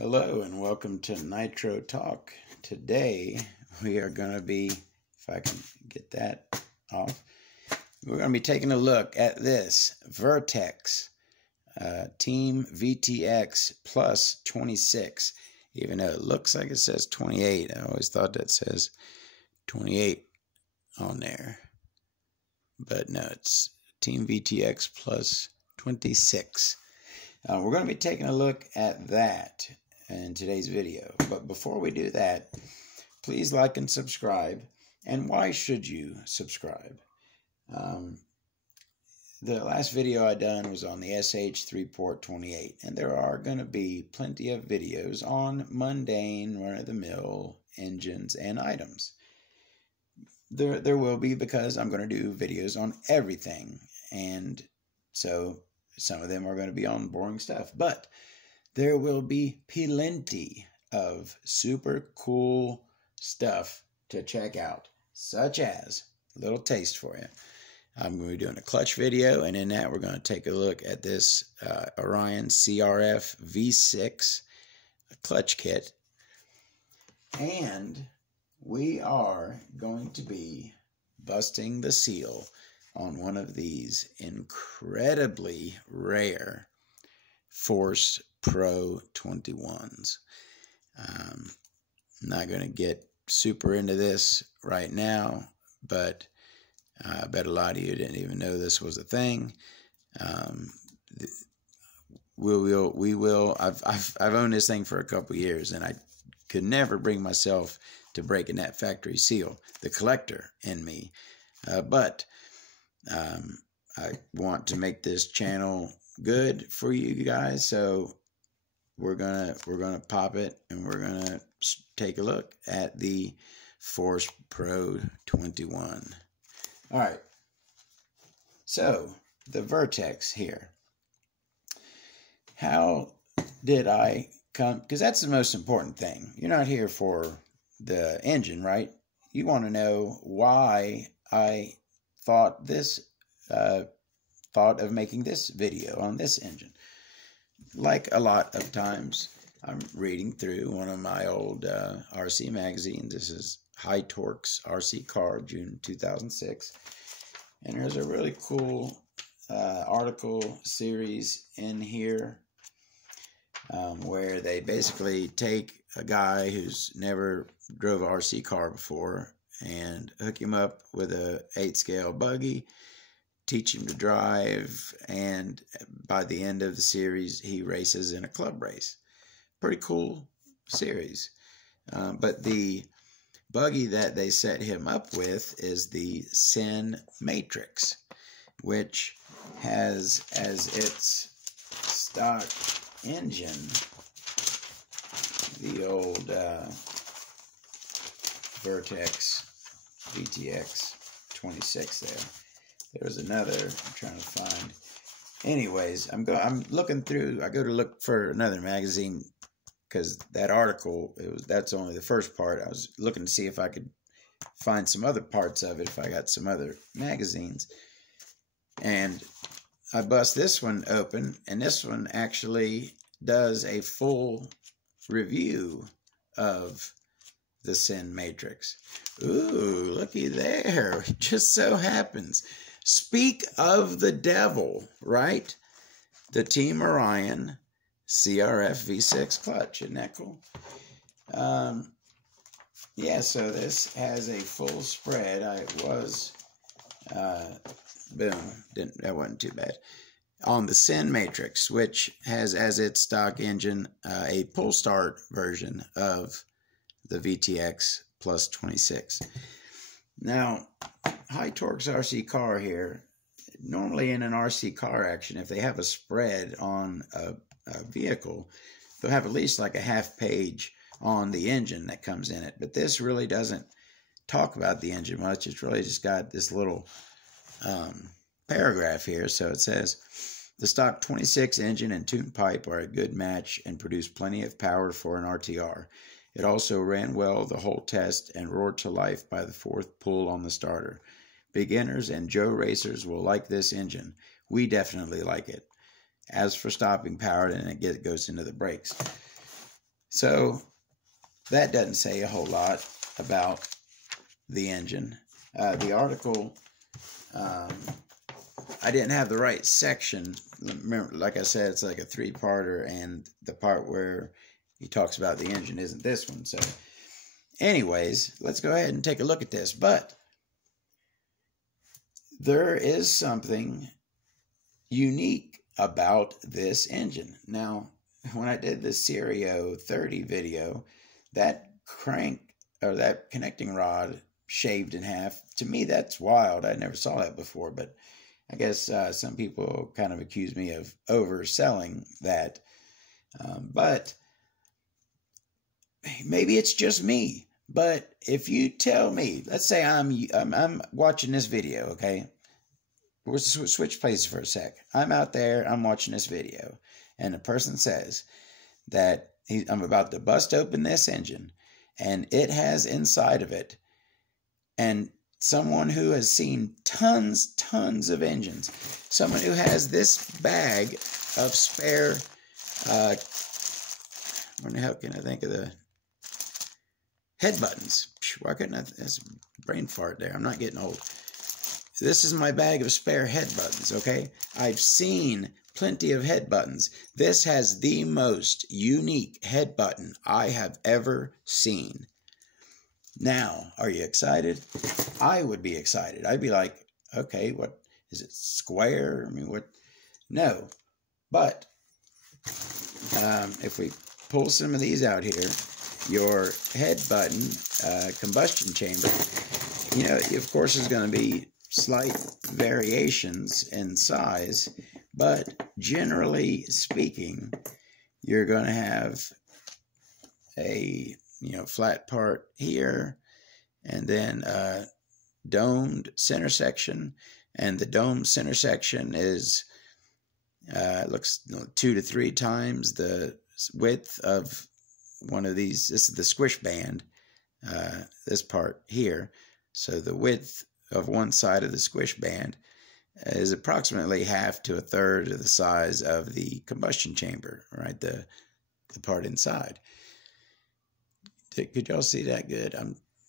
Hello and welcome to Nitro Talk. Today we are going to be, if I can get that off, we're going to be taking a look at this Vertex Team VTX Plus 26. Even though it looks like it says 28, I always thought that says 28 on there. But no, it's Team VTX Plus 26. We're going to be taking a look at that in today's video. But before we do that, please like and subscribe. And why should you subscribe? The last video I done was on the SH3 Port 28, and there are going to be plenty of videos on mundane, run-of-the-mill engines and items. There will be, because I'm going to do videos on everything, and so some of them are going to be on boring stuff, but there will be plenty of super cool stuff to check out, such as a little taste for you. I'm going to be doing a clutch video, and in that we're going to take a look at this Orion CRF V6 clutch kit, and we are going to be busting the seal on one of these incredibly rare Force Pro 21s. I'm not going to get super into this right now, but I bet a lot of you didn't even know this was a thing. We will. I've owned this thing for a couple years, and I could never bring myself to breaking that factory seal. The collector in me, but I want to make this channel good for you guys, so we're gonna pop it, and we're gonna take a look at the Force Pro 21. All right, so the Vertex here. How did I come? Because that's the most important thing. You're not here for the engine, right? You want to know why I thought of making this video on this engine. Like a lot of times, I'm reading through one of my old RC magazines. This is High Torque's RC Carb, June 2006. And there's a really cool article series in here where they basically take a guy who's never drove an RC car before and hook him up with a 8-scale buggy, teach him to drive, and by the end of the series, he races in a club race. Pretty cool series. But the buggy that they set him up with is the Sin Matrix, which has as its stock engine the old Vertex VTX 26 there. There's another I'm trying to find. Anyways, I'm looking through. I go to look for another magazine because that article, that's only the first part. I was looking to see if I could find some other parts of it, if I got some other magazines. And I bust this one open, and this one actually does a full review of the Sin Matrix. Ooh, looky there. It just so happens. Speak of the devil, right? The Team Orion CRF V6 clutch. Isn't that cool? Yeah, so this has a full spread. Boom. That wasn't too bad. On the Sin Matrix, which has as its stock engine a pull start version of the VTX Plus 26. Now, High Torque's RC car here, normally in an RC car action, if they have a spread on a vehicle, they'll have at least like a half page on the engine that comes in it. But this really doesn't talk about the engine much. It's really just got this little paragraph here. So it says, the stock 26 engine and tune pipe are a good match and produce plenty of power for an RTR. It also ran well the whole test and roared to life by the fourth pull on the starter. Beginners and Joe racers will like this engine. We definitely like it. As for stopping power, then it goes into the brakes. So that doesn't say a whole lot about the engine. The article, I didn't have the right section. Remember, like I said, it's like a three-parter, and the part where he talks about the engine isn't this one. So anyways, let's go ahead and take a look at this. But there is something unique about this engine. Now, when I did the Serio 30 video, that crank, or that connecting rod, shaved in half. To me, that's wild. I never saw that before, but I guess some people kind of accuse me of overselling that. But maybe it's just me. But if you tell me, let's say I'm watching this video, okay? We'll switch places for a sec. I'm out there, I'm watching this video, and the person says that I'm about to bust open this engine, and it has inside of it, and someone who has seen tons of engines, someone who has this bag of spare, what the hell can I think of the head buttons? Why couldn't I? That's a brain fart there. I'm not getting old. This is my bag of spare head buttons, okay? I've seen plenty of head buttons. This has the most unique head button I have ever seen. Now, are you excited? I would be excited. I'd be like, okay, what is it, square? I mean, what? No. But if we pull some of these out here, your head button combustion chamber, you know, of course, is going to be slight variations in size, but generally speaking, you're going to have a, you know, flat part here, and then a domed center section, and the domed center section is looks 2 to 3 times the width of one of these. This is the squish band, this part here. So the width of one side of the squish band is approximately half to a third of the size of the combustion chamber, right? The part inside. Could y'all see that good?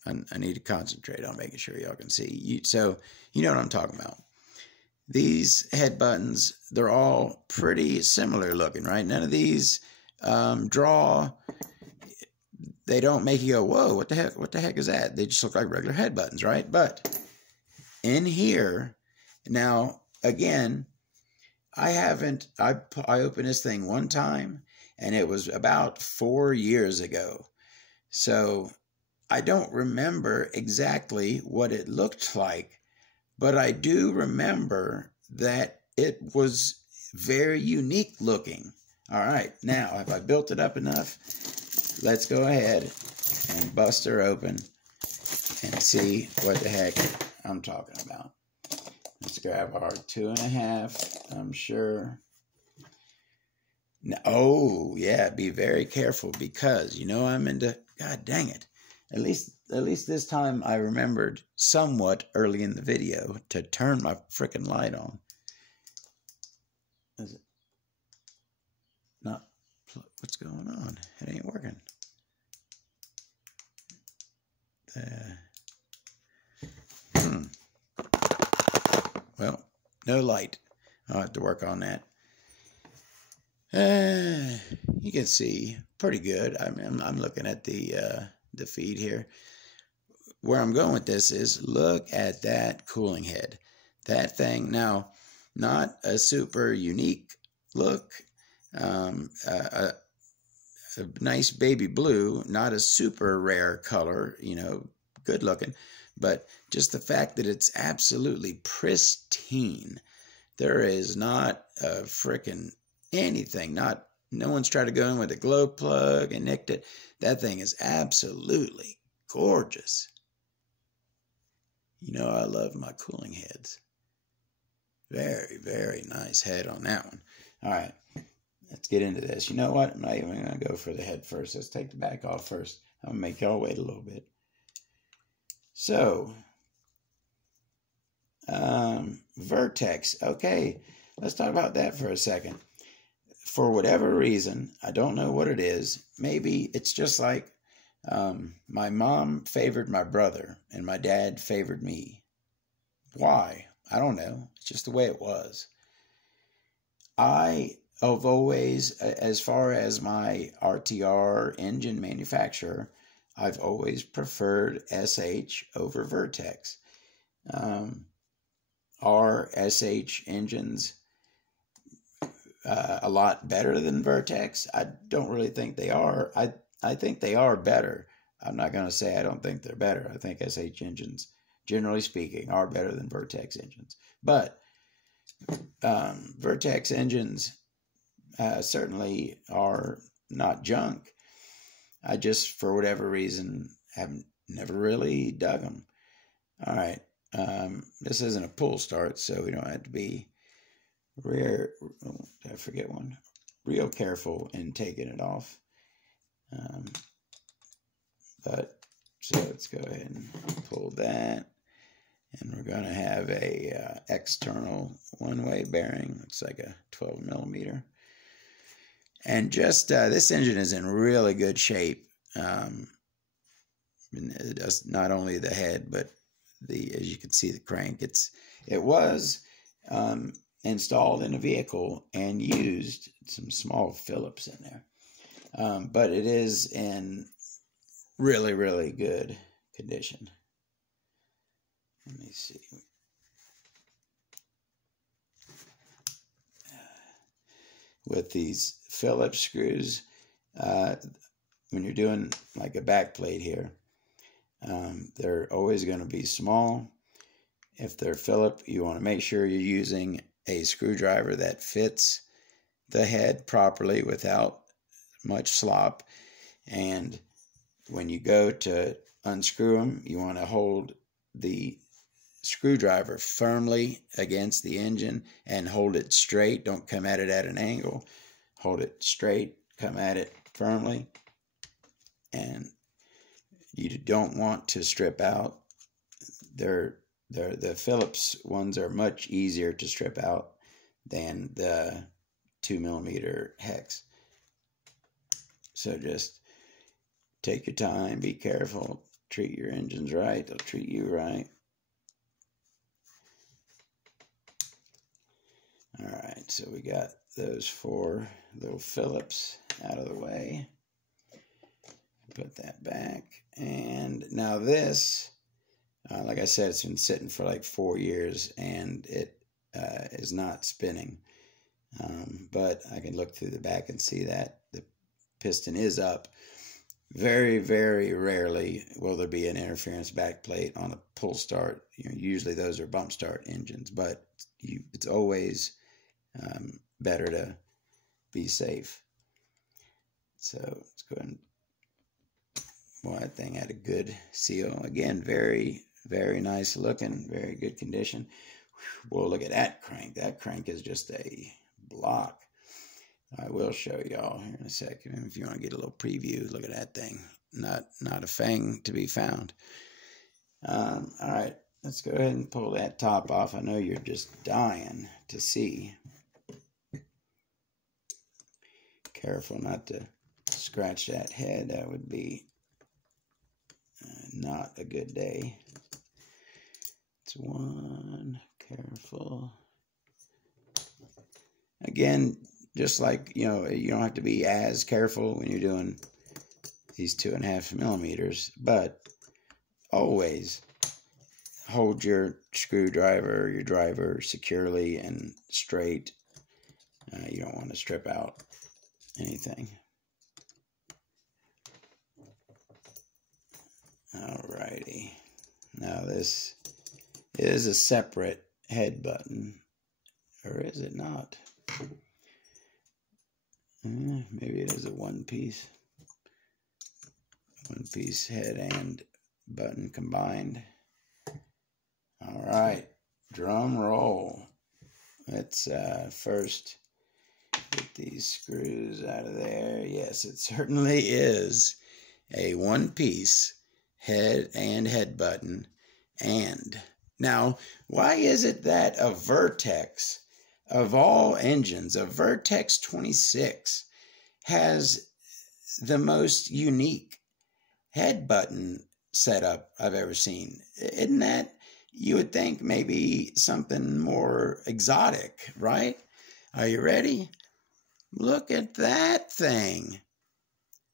I need to concentrate on making sure y'all can see. So you know what I'm talking about. These head buttons, they're all pretty similar looking, right? None of these draw. They don't make you go, whoa, what the heck? What the heck is that? They just look like regular head buttons, right? But in here, now again, I opened this thing one time, and it was about 4 years ago. So I don't remember exactly what it looked like, but I do remember that it was very unique looking. All right, now have I built it up enough? Let's go ahead and bust her open and see what the heck I'm talking about. Let's grab our 2.5, I'm sure. Oh, yeah, be very careful, because, you know, I'm into, God dang it. At least this time I remembered somewhat early in the video to turn my frickin' light on. Is it not? What's going on? It ain't working. Well, no light. I'll have to work on that. You can see pretty good. I mean, I'm looking at the feed here. Where I'm going with this is, look at that cooling head. That thing, now, not a super unique look. A nice baby blue, not a super rare color, you know, good looking, but just the fact that it's absolutely pristine. There is not a frickin' anything, no one's tried to go in with a glow plug and nicked it. That thing is absolutely gorgeous. You know, I love my cooling heads. Very, very nice head on that one. All right, let's get into this. You know what? I'm not even going to go for the head first. Let's take the back off first. I'm going to make y'all wait a little bit. So, Vertex. Okay, let's talk about that for a second. for whatever reason, I don't know what it is. Maybe it's just like my mom favored my brother and my dad favored me. Why? I don't know. It's just the way it was. I have always, as far as my RTR engine manufacturer, I've always preferred SH over Vertex. Are SH engines a lot better than Vertex? I don't really think they are. I think they are better. I'm not going to say I don't think they're better. I think SH engines, generally speaking, are better than Vertex engines. But Vertex engines certainly are not junk. I just, for whatever reason, have never really dug them. All right. This isn't a pull start, so we don't have to be real careful in taking it off. So let's go ahead and pull that. And we're going to have a external one-way bearing. Looks like a 12 millimeter. And just this engine is in really good shape. It does not only the head, but as you can see, the crank. It was installed in a vehicle and used some small Phillips in there, but it is in really, really good condition. Let me see. With these Phillips screws, when you're doing like a back plate here, they're always going to be small. If they're Phillips, you want to make sure you're using a screwdriver that fits the head properly without much slop. And when you go to unscrew them, you want to hold the screwdriver firmly against the engine and hold it straight. Don't come at it at an angle. Hold it straight, come at it firmly, and you don't want to strip out. The Phillips ones are much easier to strip out than the 2 millimeter hex. So just take your time, be careful, treat your engines right, they'll treat you right. All right, so we got those 4 little Phillips out of the way. Put that back. And now this, like I said, it's been sitting for like 4 years and it is not spinning. But I can look through the back and see that the piston is up. Very, very rarely will there be an interference back plate on a pull start. Usually those are bump start engines, but it's always better to be safe. So let's go ahead and, well, that thing had a good seal. Again, very, very nice looking, very good condition. Whew, well, look at that crank. That crank is just a block. I will show y'all here in a second if you want to get a little preview. Look at that thing. Not a fang to be found. All right, let's go ahead and pull that top off. I know you're just dying to see. Careful not to scratch that head. That would be not a good day. It's one. Careful. Again, just like, you don't have to be as careful when you're doing these 2.5 millimeters, but always hold your screwdriver, your driver securely and straight. You don't want to strip out anything. Alrighty. Now this is a separate head button, or is it not? Maybe it is a one-piece head and button combined. All right, drum roll. Let's first get these screws out of there. Yes, it certainly is a one-piece head and head button. And now, why is it that a Vertex of all engines, a Vertex 26 has the most unique head button setup I've ever seen. Isn't that, you would think maybe something more exotic, right? Are you ready? Look at that thing.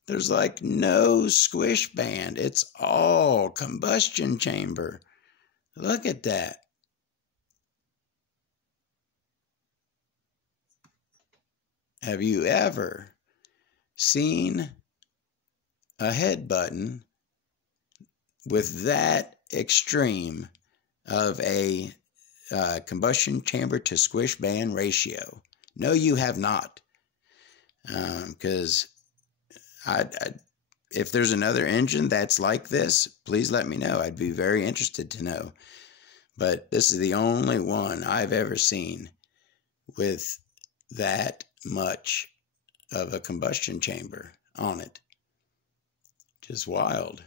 There's like no squish band. It's all combustion chamber. Look at that. Have you ever seen a head button with that extreme of a combustion chamber to squish band ratio? No, you have not. Because if there's another engine that's like this, please let me know. I'd be very interested to know. But this is the only one I've ever seen with that much of a combustion chamber on it. Just wild.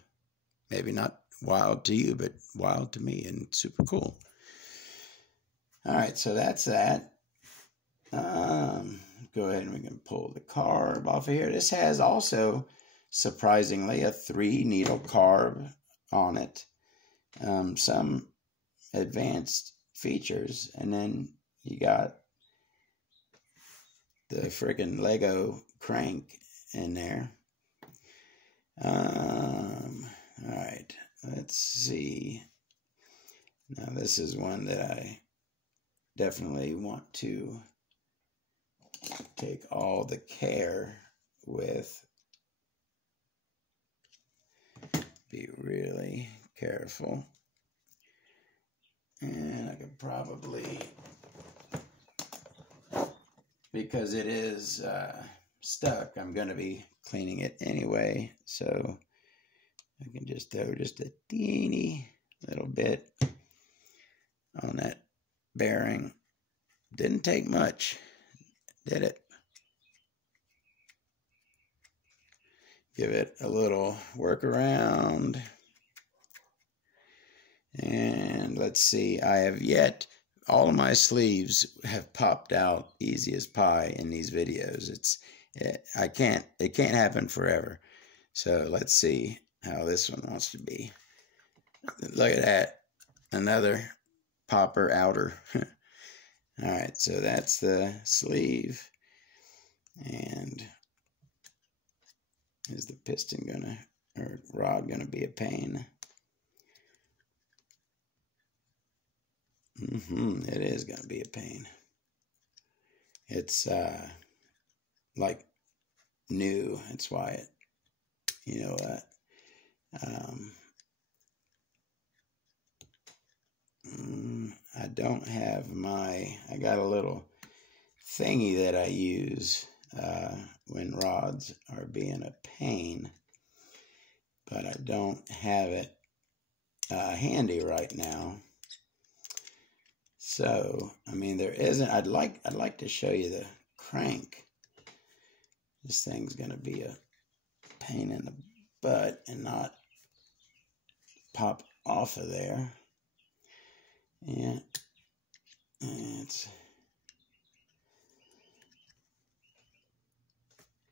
Maybe not wild to you, but wild to me, and super cool. All right, so that's that. Go ahead and we can pull the carb off of here. This has also, surprisingly, a 3-needle carb on it. Some advanced features, and then you got the friggin' Lego crank in there. All right, let's see. Now this is one that I definitely want to take all the care with. Be really careful. And I could probably, because it is stuck, I'm going to be cleaning it anyway. So I can just throw just a teeny little bit on that bearing. Didn't take much, did it? Give it a little workaround. And let's see, I have yet, all of my sleeves have popped out easy as pie in these videos. It can't happen forever. So let's see how this one wants to be. Look at that, another popper outer. All right, so that's the sleeve. And is the piston or rod gonna be a pain? It is going to be a pain. It's like new. That's why it, you know what? I don't have I got a little thingy that I use when rods are being a pain, but I don't have it handy right now. So, I mean, there isn't, I'd like to show you the crank. This thing's going to be a pain in the butt and not pop off of there. And it's,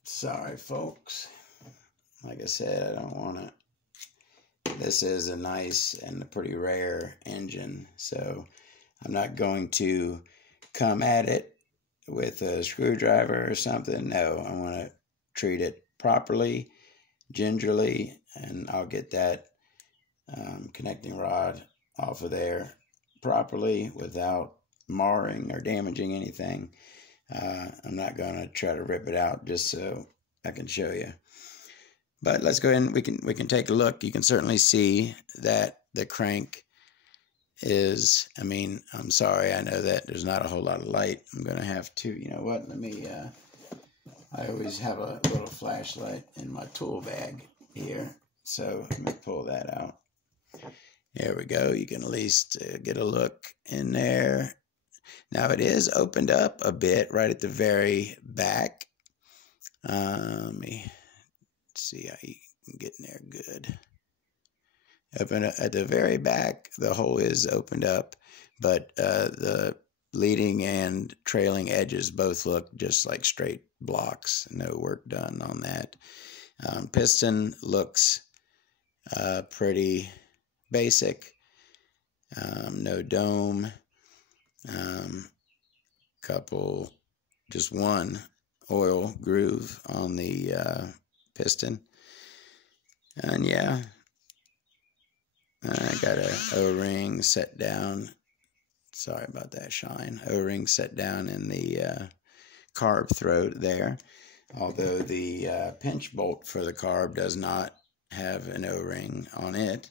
sorry folks. Like I said, I don't want to, this is a nice and a pretty rare engine, so I'm not going to come at it with a screwdriver or something. No, I want to treat it properly, gingerly, and I'll get that connecting rod off of there properly without marring or damaging anything. I'm not going to try to rip it out just so I can show you. But let's go ahead and we can take a look. You can certainly see that the crank is, I mean, I'm sorry, I know that there's not a whole lot of light. I'm going to have to, you know what, let me, I always have a little flashlight in my tool bag here. So let me pull that out. There we go. You can at least get a look in there. Now it is opened up a bit right at the very back. Let me see how you can get in there good. Open at the very back, the hole is opened up, but the leading and trailing edges both look just like straight blocks. No work done on that. Piston looks pretty basic. No dome. Just one oil groove on the piston. And yeah, I got a O-ring set down. Sorry about that shine. O-ring set down in the carb throat there. Although the pinch bolt for the carb does not have an O-ring on it.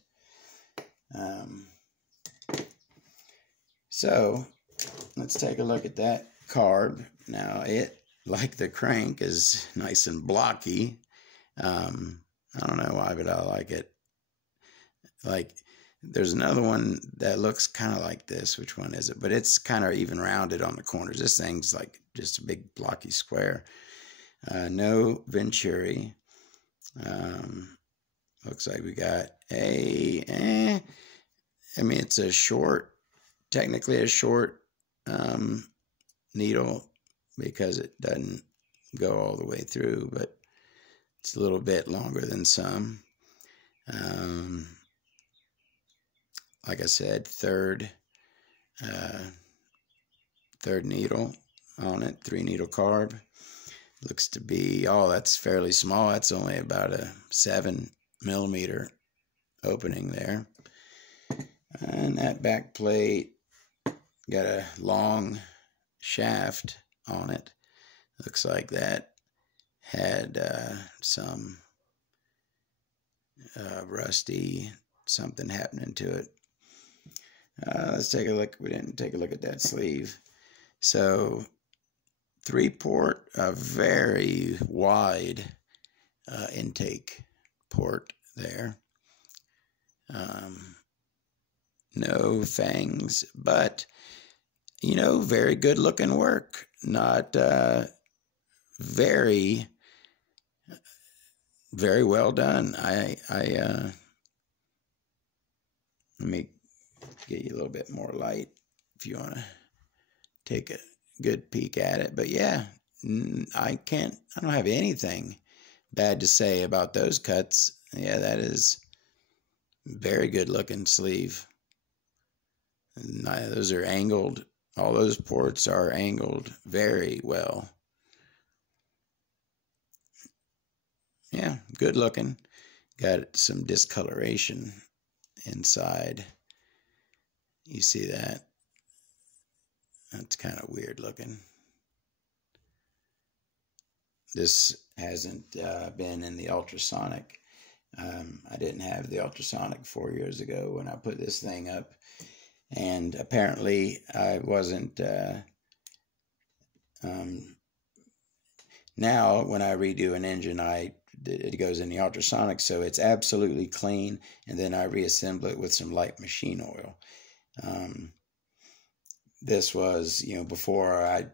So let's take a look at that carb. Now it, like the crank, is nice and blocky. I don't know why, but I like it. Like, there's another one that looks kind of like this. Which one is it? But it's kind of even rounded on the corners. This thing's like just a big blocky square. No venturi. Looks like we got I mean, it's a short, technically a short needle because it doesn't go all the way through, but it's a little bit longer than some. Like I said, third needle on it, 3-needle carb. Looks to be, oh, that's fairly small. That's only about a 7mm opening there. And that back plate got a long shaft on it. Looks like that had some rusty something happening to it. Let's take a look. We didn't take a look at that sleeve. So 3-port, a very wide intake port there. No fangs, but, you know, very good looking work. Not very well done. Let me get you a little bit more light if you want to take a good peek at it. But yeah, I don't have anything bad to say about those cuts. Yeah, that is very good looking sleeve. And those are angled. All those ports are angled very well. Yeah, good looking. Got some discoloration inside. You see that? That's kind of weird looking. This hasn't been in the ultrasonic. I didn't have the ultrasonic 4 years ago when I put this thing up. And apparently I wasn't, now when I redo an engine, it goes in the ultrasonic, so it's absolutely clean, and then I reassemble it with some light machine oil. This was, you know, before I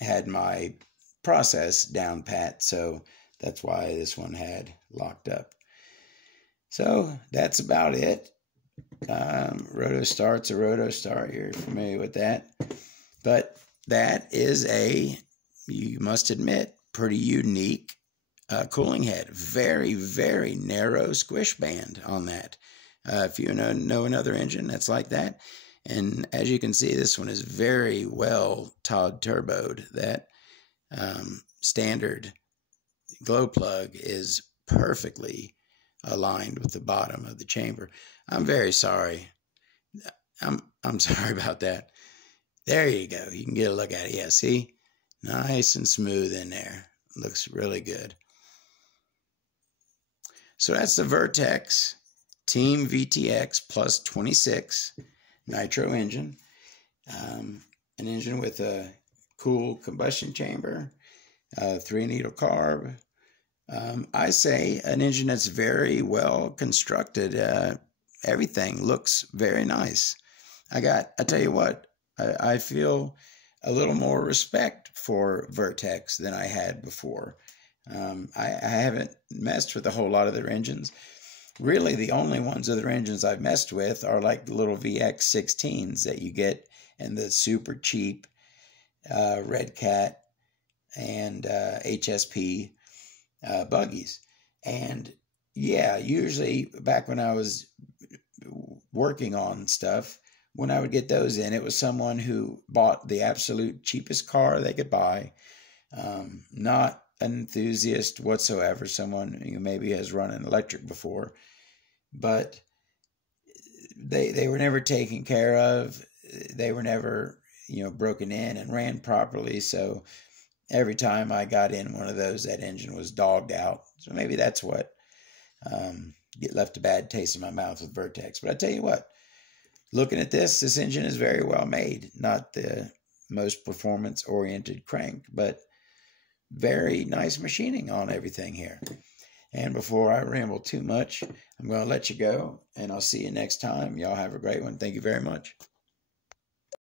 had my process down pat, so that's why this one had locked up. So that's about it. Roto start's a roto start. You're familiar with that. But that is you must admit, pretty unique cooling head. Very, very narrow squish band on that. If you know another engine that's like that. And as you can see, this one is very well Todd turboed. That standard glow plug is perfectly aligned with the bottom of the chamber. I'm very sorry. I'm sorry about that. There you go. You can get a look at it. Yeah, see? Nice and smooth in there. Looks really good. So that's the Vertex Team VTX Plus 26 nitro engine. An engine with a cool combustion chamber, 3-needle carb. I say an engine that's very well constructed. Everything looks very nice. I tell you what, I feel a little more respect for Vertex than I had before. I haven't messed with a whole lot of their engines. Really, the only ones of their engines I've messed with are like the little VX16s that you get in the super cheap Red Cat, and HSP buggies. And yeah, usually back when I was working on stuff, when I would get those in, it was someone who bought the absolute cheapest car they could buy, not an enthusiast whatsoever, someone who maybe has run an electric before, but they were never taken care of. They were never, broken in and ran properly. So every time I got in one of those, that engine was dogged out. So maybe that's what left a bad taste in my mouth with Vertex. But I tell you what, looking at this engine is very well made. Not the most performance-oriented crank, but very nice machining on everything here. And before I ramble too much, I'm going to let you go, and I'll see you next time. Y'all have a great one. Thank you very much.